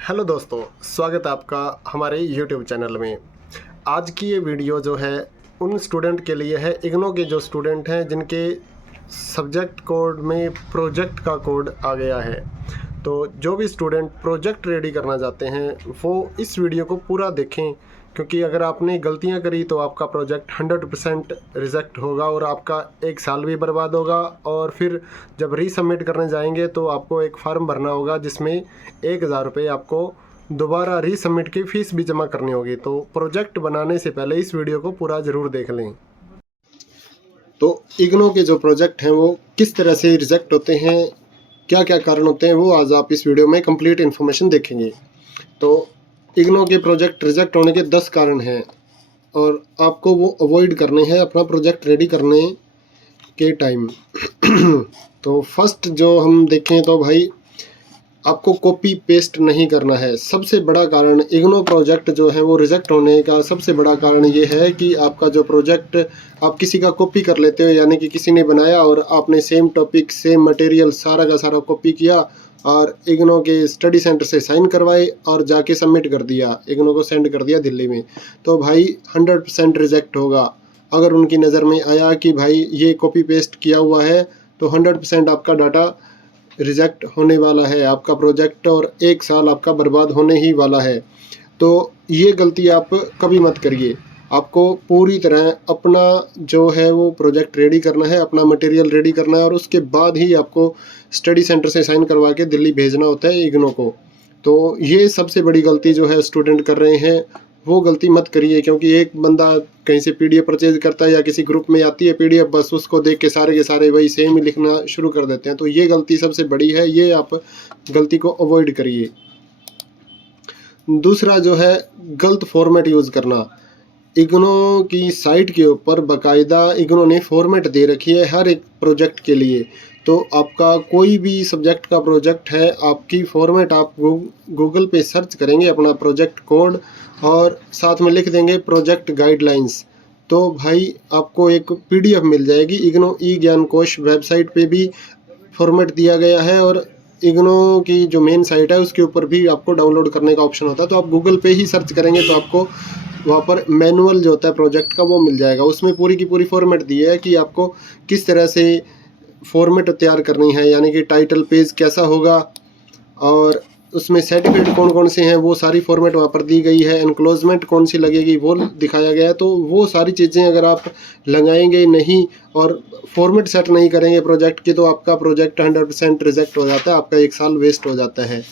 Hello दोस्तों, स्वागत है आपका हमारे यूट्यूब चैनल में। आज की ये वीडियो जो है उन स्टूडेंट के लिए है, इग्नो के जो स्टूडेंट हैं जिनके सब्जेक्ट कोड में प्रोजेक्ट का कोड आ गया है। तो जो भी स्टूडेंट प्रोजेक्ट रेडी करना चाहते हैं वो इस वीडियो को पूरा देखें, क्योंकि अगर आपने गलतियां करी तो आपका प्रोजेक्ट 100% रिजेक्ट होगा और आपका एक साल भी बर्बाद होगा। और फिर जब रीसबमिट करने जाएंगे तो आपको एक फॉर्म भरना होगा जिसमें 1000 रुपये आपको दोबारा रीसबमिट की फ़ीस भी जमा करनी होगी। तो प्रोजेक्ट बनाने से पहले इस वीडियो को पूरा ज़रूर देख लें। तो इग्नो के जो प्रोजेक्ट हैं वो किस तरह से रिजेक्ट होते हैं, क्या क्या कारण होते हैं, वो आज आप इस वीडियो में कंप्लीट इन्फॉर्मेशन देखेंगे। तो इग्नो के प्रोजेक्ट रिजेक्ट होने के 10 कारण हैं और आपको वो अवॉइड करने हैं अपना प्रोजेक्ट रेडी करने के टाइम। तो फर्स्ट जो हम देखें तो भाई आपको कॉपी पेस्ट नहीं करना है। सबसे बड़ा कारण इग्नो प्रोजेक्ट जो है वो रिजेक्ट होने का सबसे बड़ा कारण ये है कि आपका जो प्रोजेक्ट आप किसी का कॉपी कर लेते हो, यानी कि किसी ने बनाया और आपने सेम टॉपिक सेम मटेरियल सारा का सारा कॉपी किया और इग्नो के स्टडी सेंटर से साइन करवाए और जाके सबमिट कर दिया, इग्नो को सेंड कर दिया दिल्ली में, तो भाई 100% रिजेक्ट होगा। अगर उनकी नज़र में आया कि भाई ये कॉपी पेस्ट किया हुआ है तो 100% आपका डाटा रिजेक्ट होने वाला है, आपका प्रोजेक्ट और एक साल आपका बर्बाद होने ही वाला है। तो ये गलती आप कभी मत करिए। आपको पूरी तरह अपना जो है वो प्रोजेक्ट रेडी करना है, अपना मटेरियल रेडी करना है और उसके बाद ही आपको स्टडी सेंटर से साइन करवा के दिल्ली भेजना होता है इग्नो को। तो ये सबसे बड़ी गलती जो है स्टूडेंट कर रहे हैं, वो गलती मत करिए। क्योंकि एक बंदा कहीं से पीडीएफ परचेज करता है या किसी ग्रुप में आती है पीडीएफ, बस उसको देख के सारे वही सेम ही लिखना शुरू कर देते हैं। तो ये गलती सबसे बड़ी है, ये आप गलती को अवॉइड करिए। दूसरा जो है गलत फॉर्मेट यूज़ करना। इग्नो की साइट के ऊपर बाकायदा इग्नो ने फॉर्मेट दे रखी है हर एक प्रोजेक्ट के लिए। तो आपका कोई भी सब्जेक्ट का प्रोजेक्ट है, आपकी फॉर्मेट आप गूगल पे सर्च करेंगे अपना प्रोजेक्ट कोड और साथ में लिख देंगे प्रोजेक्ट गाइडलाइंस, तो भाई आपको एक पीडीएफ मिल जाएगी। इग्नो ई ज्ञान कोश वेबसाइट पे भी फॉर्मेट दिया गया है और इग्नो की जो मेन साइट है उसके ऊपर भी आपको डाउनलोड करने का ऑप्शन होता है। तो आप गूगल पे ही सर्च करेंगे तो आपको वहाँ पर मैनुअल जो होता है प्रोजेक्ट का वो मिल जाएगा। उसमें पूरी की पूरी फॉर्मेट दी है कि आपको किस तरह से फॉर्मेट तैयार करनी है, यानी कि टाइटल पेज कैसा होगा और उसमें सर्टिफिकेट कौन कौन से हैं वो सारी फॉर्मेट वहाँ पर दी गई है, एनक्लोजमेंट कौन सी लगेगी वो दिखाया गया है। तो वो सारी चीज़ें अगर आप लगाएंगे नहीं और फॉर्मेट सेट नहीं करेंगे प्रोजेक्ट की तो आपका प्रोजेक्ट 100% रिजेक्ट हो जाता है, आपका एक साल वेस्ट हो जाता है।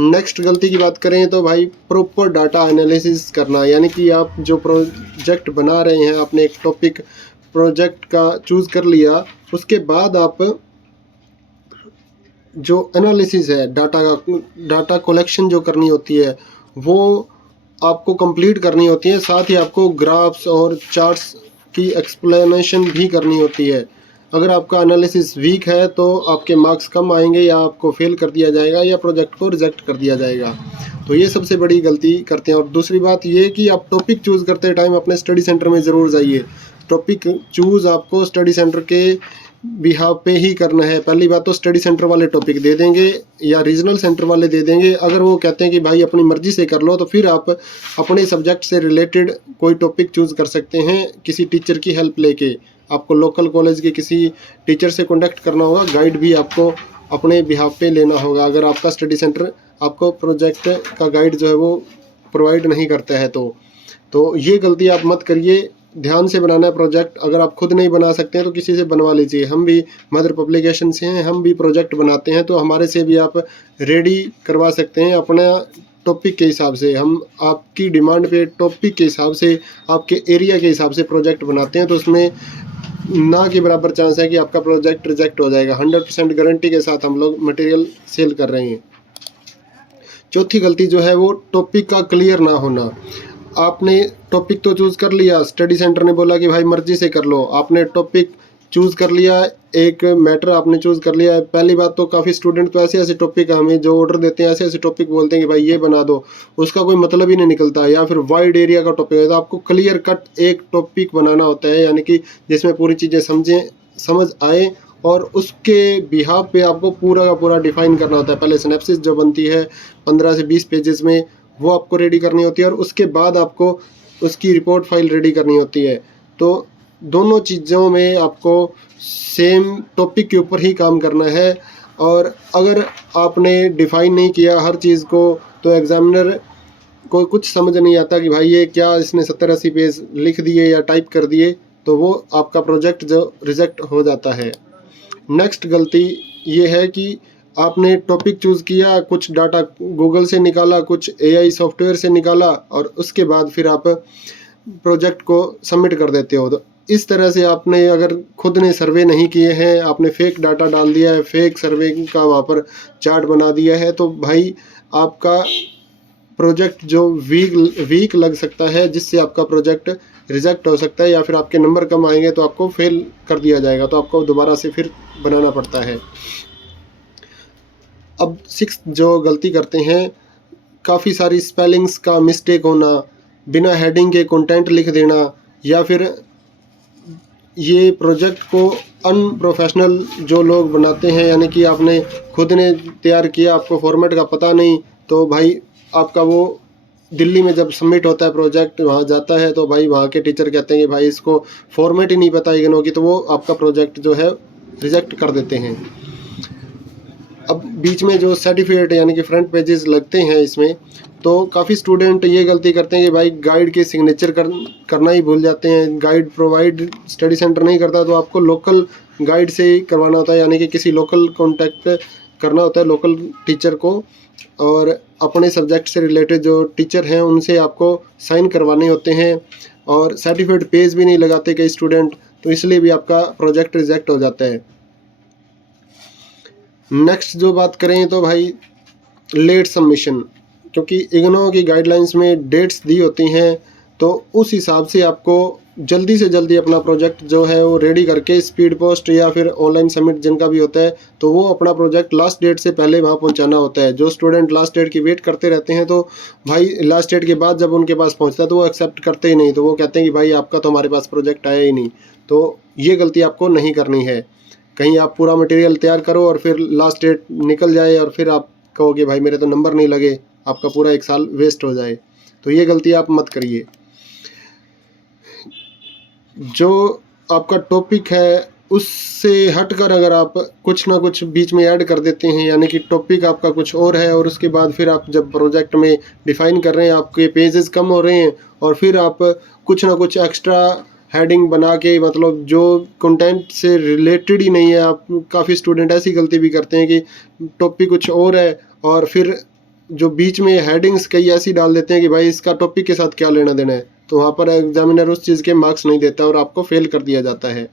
नेक्स्ट गलती की बात करें तो भाई प्रॉपर डाटा एनालिसिस करना, यानी कि आप जो प्रोजेक्ट बना रहे हैं, आपने एक टॉपिक प्रोजेक्ट का चूज़ कर लिया, उसके बाद आप जो एनालिसिस है डाटा कलेक्शन जो करनी होती है वो आपको कंप्लीट करनी होती है। साथ ही आपको ग्राफ्स और चार्ट्स की एक्सप्लेनेशन भी करनी होती है। अगर आपका एनालिसिस वीक है तो आपके मार्क्स कम आएंगे या आपको फेल कर दिया जाएगा या प्रोजेक्ट को रिजेक्ट कर दिया जाएगा। तो ये सबसे बड़ी गलती करते हैं। और दूसरी बात ये कि आप टॉपिक चूज़ करते टाइम अपने स्टडी सेंटर में ज़रूर जाइए। टॉपिक चूज़ आपको स्टडी सेंटर के बिहाव पे ही करना है। पहली बात तो स्टडी सेंटर वाले टॉपिक दे देंगे या रीजनल सेंटर वाले दे देंगे। अगर वो कहते हैं कि भाई अपनी मर्जी से कर लो तो फिर आप अपने सब्जेक्ट से रिलेटेड कोई टॉपिक चूज़ कर सकते हैं किसी टीचर की हेल्प लेके। आपको लोकल कॉलेज के किसी टीचर से कॉन्टेक्ट करना होगा, गाइड भी आपको अपने बिहाव पे लेना होगा अगर आपका स्टडी सेंटर आपको प्रोजेक्ट का गाइड जो है वो प्रोवाइड नहीं करता है। तो ये गलती आप मत करिए। ध्यान से बनाना है प्रोजेक्ट। अगर आप खुद नहीं बना सकते हैं तो किसी से बनवा लीजिए। हम भी मदर पब्लिकेशन से हैं, हम भी प्रोजेक्ट बनाते हैं, तो हमारे से भी आप रेडी करवा सकते हैं अपना टॉपिक के हिसाब से। हम आपकी डिमांड पे टॉपिक के हिसाब से, आपके एरिया के हिसाब से प्रोजेक्ट बनाते हैं। तो उसमें ना के बराबर चांस है कि आपका प्रोजेक्ट रिजेक्ट हो जाएगा। 100% गारंटी के साथ हम लोग मटेरियल सेल कर रहे हैं। चौथी गलती जो है वो टॉपिक का क्लियर ना होना। आपने टॉपिक तो चूज़ कर लिया, स्टडी सेंटर ने बोला कि भाई मर्जी से कर लो, आपने टॉपिक चूज़ कर लिया, एक मैटर आपने चूज़ कर लिया। पहली बात तो काफ़ी स्टूडेंट तो ऐसे ऐसे टॉपिक हमें जो ऑर्डर देते हैं ऐसे ऐसे टॉपिक बोलते हैं कि भाई ये बना दो, उसका कोई मतलब ही नहीं निकलता। या फिर वाइड एरिया का टॉपिक है तो आपको क्लियर कट एक टॉपिक बनाना होता है, यानी कि जिसमें पूरी चीज़ें समझ आए और उसके बिहाफ पे आपको पूरा का पूरा डिफ़ाइन करना होता है। पहले सिनेप्सिस जो बनती है 15 से 20 पेजेस में, वो आपको रेडी करनी होती है और उसके बाद आपको उसकी रिपोर्ट फाइल रेडी करनी होती है। तो दोनों चीज़ों में आपको सेम टॉपिक के ऊपर ही काम करना है, और अगर आपने डिफ़ाइन नहीं किया हर चीज़ को तो एग्ज़ामिनर को कुछ समझ नहीं आता कि भाई ये क्या इसने 70-80 पेज लिख दिए या टाइप कर दिए, तो वो आपका प्रोजेक्ट जो रिजेक्ट हो जाता है। नेक्स्ट गलती ये है कि आपने टॉपिक चूज़ किया, कुछ डाटा गूगल से निकाला, कुछ एआई सॉफ्टवेयर से निकाला और उसके बाद फिर आप प्रोजेक्ट को सबमिट कर देते हो। तो इस तरह से आपने अगर खुद ने सर्वे नहीं किए हैं, आपने फेक डाटा डाल दिया है, फेक सर्वे का वहाँ पर चार्ट बना दिया है, तो भाई आपका प्रोजेक्ट जो वीक लग सकता है, जिससे आपका प्रोजेक्ट रिजेक्ट हो सकता है या फिर आपके नंबर कम आएंगे तो आपको फेल कर दिया जाएगा, तो आपको दोबारा से फिर बनाना पड़ता है। अब 6 जो गलती करते हैं, काफ़ी सारी स्पेलिंग्स का मिस्टेक होना, बिना हेडिंग के कंटेंट लिख देना, या फिर ये प्रोजेक्ट को अनप्रोफेशनल जो लोग बनाते हैं, यानी कि आपने खुद ने तैयार किया, आपको फॉर्मेट का पता नहीं, तो भाई आपका वो दिल्ली में जब सबमिट होता है प्रोजेक्ट, वहाँ जाता है तो भाई वहाँ के टीचर कहते हैं कि भाई इसको फॉर्मेट ही नहीं पता इग्नो की, तो वो आपका प्रोजेक्ट जो है रिजेक्ट कर देते हैं। अब बीच में जो सर्टिफिकेट यानी कि फ्रंट पेजेस लगते हैं इसमें, तो काफ़ी स्टूडेंट ये गलती करते हैं कि भाई गाइड के सिग्नेचर करना ही भूल जाते हैं। गाइड प्रोवाइड स्टडी सेंटर नहीं करता, तो आपको लोकल गाइड से ही करवाना होता है, यानी कि किसी लोकल कॉन्टैक्ट करना होता है लोकल टीचर को, और अपने सब्जेक्ट से रिलेटेड जो टीचर हैं उनसे आपको साइन करवाने होते हैं, और सर्टिफिकेट पेज भी नहीं लगाते कई स्टूडेंट, तो इसलिए भी आपका प्रोजेक्ट रिजेक्ट हो जाता है। नेक्स्ट जो बात करें तो भाई लेट सबमिशन, क्योंकि इग्नो की गाइडलाइंस में डेट्स दी होती हैं, तो उस हिसाब से आपको जल्दी से जल्दी अपना प्रोजेक्ट जो है वो रेडी करके स्पीड पोस्ट या फिर ऑनलाइन सबमिट जिनका भी होता है, तो वो अपना प्रोजेक्ट लास्ट डेट से पहले वहाँ पहुँचाना होता है। जो स्टूडेंट लास्ट डेट की वेट करते रहते हैं, तो भाई लास्ट डेट के बाद जब उनके पास पहुँचता है तो वो एक्सेप्ट करते ही नहीं, तो वो कहते हैं कि भाई आपका तो हमारे पास प्रोजेक्ट आया ही नहीं। तो ये गलती आपको नहीं करनी है। कहीं आप पूरा मटेरियल तैयार करो और फिर लास्ट डेट निकल जाए और फिर आप कहो कि भाई मेरे तो नंबर नहीं लगे, आपका पूरा 1 साल वेस्ट हो जाए, तो ये गलती आप मत करिए। जो आपका टॉपिक है उससे हटकर अगर आप कुछ ना कुछ बीच में ऐड कर देते हैं, यानी कि टॉपिक आपका कुछ और है और उसके बाद फिर आप जब प्रोजेक्ट में डिफ़ाइन कर रहे हैं आपके पेजेस कम हो रहे हैं, और फिर आप कुछ ना कुछ एक्स्ट्रा हेडिंग बना के, मतलब जो कंटेंट से रिलेटेड ही नहीं है, आप काफ़ी स्टूडेंट ऐसी गलती भी करते हैं कि टॉपिक कुछ और है और फिर जो बीच में हेडिंग्स कई ऐसी डाल देते हैं कि भाई इसका टॉपिक के साथ क्या लेना देना है, तो वहाँ पर एग्जामिनर उस चीज़ के मार्क्स नहीं देता और आपको फेल कर दिया जाता है।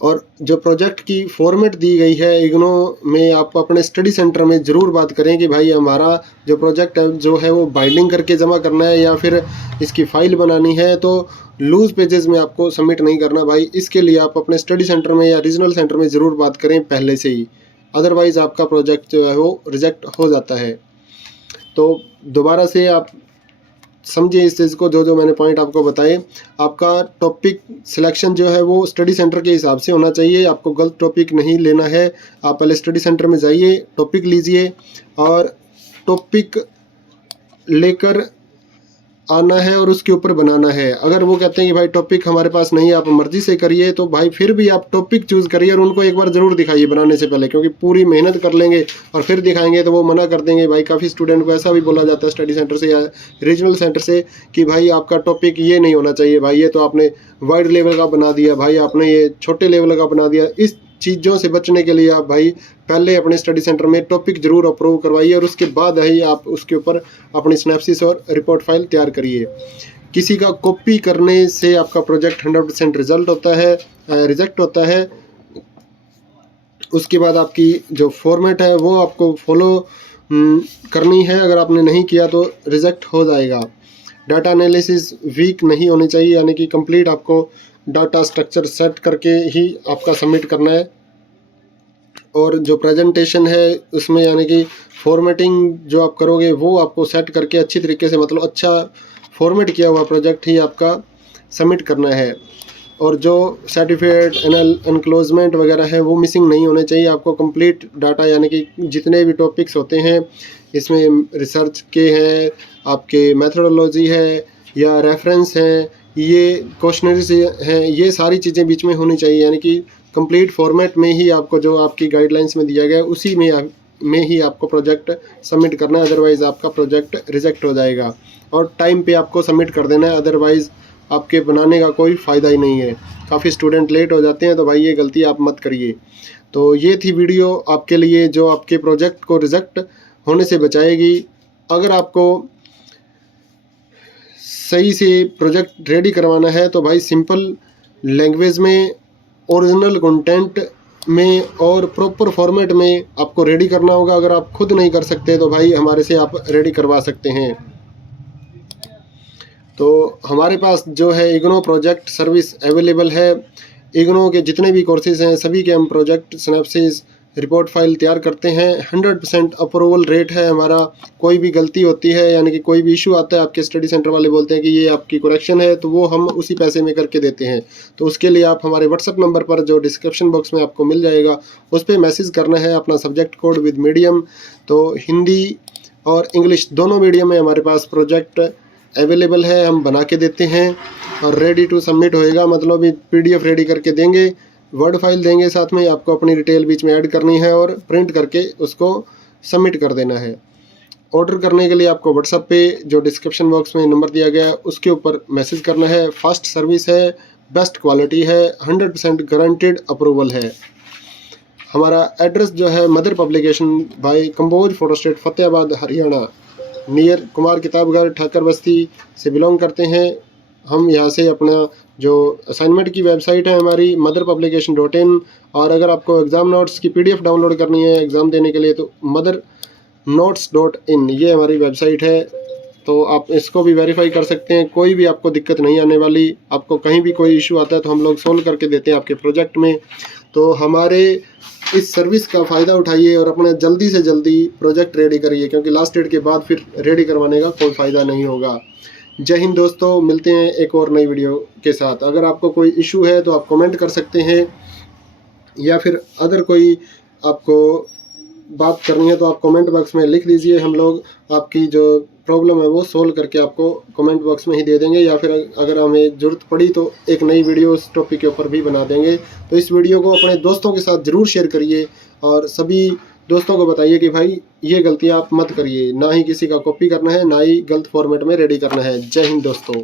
और जो प्रोजेक्ट की फॉर्मेट दी गई है इग्नो में, आप अपने स्टडी सेंटर में ज़रूर बात करें कि भाई हमारा जो प्रोजेक्ट है जो है वो बाइंडिंग करके जमा करना है या फिर इसकी फ़ाइल बनानी है, तो लूज़ पेजेस में आपको सबमिट नहीं करना भाई। इसके लिए आप अपने स्टडी सेंटर में या रीजनल सेंटर में ज़रूर बात करें पहले से ही, अदरवाइज़ आपका प्रोजेक्ट जो है वो रिजेक्ट हो जाता है। तो दोबारा से आप समझिए इस चीज़ को, जो मैंने पॉइंट आपको बताए। आपका टॉपिक सिलेक्शन जो है वो स्टडी सेंटर के हिसाब से होना चाहिए, आपको गलत टॉपिक नहीं लेना है। आप पहले स्टडी सेंटर में जाइए, टॉपिक लीजिए और टॉपिक लेकर आना है और उसके ऊपर बनाना है। अगर वो कहते हैं कि भाई टॉपिक हमारे पास नहीं है, आप मर्जी से करिए, तो भाई फिर भी आप टॉपिक चूज़ करिए और उनको एक बार ज़रूर दिखाइए बनाने से पहले, क्योंकि पूरी मेहनत कर लेंगे और फिर दिखाएंगे तो वो मना कर देंगे। भाई काफ़ी स्टूडेंट को ऐसा भी बोला जाता है स्टडी सेंटर से या रीजनल सेंटर से कि भाई आपका टॉपिक ये नहीं होना चाहिए, भाई ये तो आपने वाइड लेवल का बना दिया, भाई आपने ये छोटे लेवल का बना दिया। इस चीज़ों से बचने के लिए आप भाई पहले अपने स्टडी सेंटर में टॉपिक ज़रूर अप्रूव करवाइए और उसके बाद ही आप उसके ऊपर अपनी सिनेप्सिस और रिपोर्ट फाइल तैयार करिए। किसी का कॉपी करने से आपका प्रोजेक्ट 100% रिजेक्ट होता है। उसके बाद आपकी जो फॉर्मेट है वो आपको फॉलो करनी है, अगर आपने नहीं किया तो रिजेक्ट हो जाएगा। डाटा एनालिसिस वीक नहीं होनी चाहिए, यानी कि कंप्लीट आपको डाटा स्ट्रक्चर सेट करके ही आपका सबमिट करना है। और जो प्रेजेंटेशन है उसमें यानी कि फॉर्मेटिंग जो आप करोगे वो आपको सेट करके अच्छी तरीके से, मतलब अच्छा फॉर्मेट किया हुआ प्रोजेक्ट ही आपका सबमिट करना है। और जो सर्टिफिकेट एनक्लोजमेंट वगैरह है वो मिसिंग नहीं होने चाहिए। आपको कंप्लीट डाटा यानी कि जितने भी टॉपिक्स होते हैं इसमें रिसर्च के हैं, आपके मेथोडोलॉजी है या रेफरेंस हैं, ये क्वेश्चनरीज हैं, ये सारी चीज़ें बीच में होनी चाहिए। यानी कि कंप्लीट फॉर्मेट में ही आपको जो आपकी गाइडलाइंस में दिया गया है उसी में ही आपको प्रोजेक्ट सबमिट करना है, अदरवाइज़ आपका प्रोजेक्ट रिजेक्ट हो जाएगा। और टाइम पे आपको सबमिट कर देना है, अदरवाइज़ आपके बनाने का कोई फ़ायदा ही नहीं है। काफ़ी स्टूडेंट लेट हो जाते हैं, तो भाई ये गलती आप मत करिए। तो ये थी वीडियो आपके लिए जो आपके प्रोजेक्ट को रिजेक्ट होने से बचाएगी। अगर आपको सही से प्रोजेक्ट रेडी करवाना है तो भाई सिंपल लैंग्वेज में, ओरिजिनल कंटेंट में और प्रॉपर फॉर्मेट में आपको रेडी करना होगा। अगर आप खुद नहीं कर सकते तो भाई हमारे से आप रेडी करवा सकते हैं। तो हमारे पास जो है इग्नो प्रोजेक्ट सर्विस अवेलेबल है। इग्नो के जितने भी कोर्सेज हैं सभी के हम प्रोजेक्ट सिनॉप्सिस रिपोर्ट फाइल तैयार करते हैं। 100% अप्रूवल रेट है हमारा। कोई भी गलती होती है यानी कि कोई भी इशू आता है, आपके स्टडी सेंटर वाले बोलते हैं कि ये आपकी करेक्शन है, तो वो हम उसी पैसे में करके देते हैं। तो उसके लिए आप हमारे व्हाट्सअप नंबर पर जो डिस्क्रिप्शन बॉक्स में आपको मिल जाएगा उस पर मैसेज करना है अपना सब्जेक्ट कोड विद मीडियम। तो हिंदी और इंग्लिश दोनों मीडियम में हमारे पास प्रोजेक्ट अवेलेबल है, हम बना के देते हैं और रेडी टू सबमिट होएगा। मतलब PDF रेडी करके देंगे, वर्ड फाइल देंगे, साथ में आपको अपनी डिटेल बीच में ऐड करनी है और प्रिंट करके उसको सबमिट कर देना है। ऑर्डर करने के लिए आपको व्हाट्सएप पे जो डिस्क्रिप्शन बॉक्स में नंबर दिया गया है उसके ऊपर मैसेज करना है। फास्ट सर्विस है, बेस्ट क्वालिटी है, 100% गारंटेड अप्रूवल है। हमारा एड्रेस जो है mother publication by Kamboj photo state Fatehabad Haryana, near Kumar Kitabghar Thakar Basti से बिलोंग करते हैं हम। यहाँ से अपना जो असाइनमेंट की वेबसाइट है हमारी motherpublication.in, और अगर आपको एग्ज़ाम नोट्स की PDF डाउनलोड करनी है एग्ज़ाम देने के लिए तो mothernotes.in ये हमारी वेबसाइट है। तो आप इसको भी वेरीफाई कर सकते हैं, कोई भी आपको दिक्कत नहीं आने वाली। आपको कहीं भी कोई इशू आता है तो हम लोग सोल्व करके देते हैं आपके प्रोजेक्ट में। तो हमारे इस सर्विस का फ़ायदा उठाइए और अपना जल्दी से जल्दी प्रोजेक्ट रेडी करिए, क्योंकि लास्ट डेट के बाद फिर रेडी करवाने का कोई फ़ायदा नहीं होगा। जय हिंद दोस्तों, मिलते हैं एक और नई वीडियो के साथ। अगर आपको कोई इशू है तो आप कमेंट कर सकते हैं, या फिर अदर कोई आपको बात करनी है तो आप कमेंट बॉक्स में लिख दीजिए। हम लोग आपकी जो प्रॉब्लम है वो सोल्व करके आपको कमेंट बॉक्स में ही दे देंगे, या फिर अगर हमें ज़रूरत पड़ी तो एक नई वीडियो उस टॉपिक के ऊपर भी बना देंगे। तो इस वीडियो को अपने दोस्तों के साथ ज़रूर शेयर करिए और सभी दोस्तों को बताइए कि भाई ये गलतियाँ आप मत करिए। ना ही किसी का कॉपी करना है, ना ही गलत फॉर्मेट में रेडी करना है। जय हिंद दोस्तों।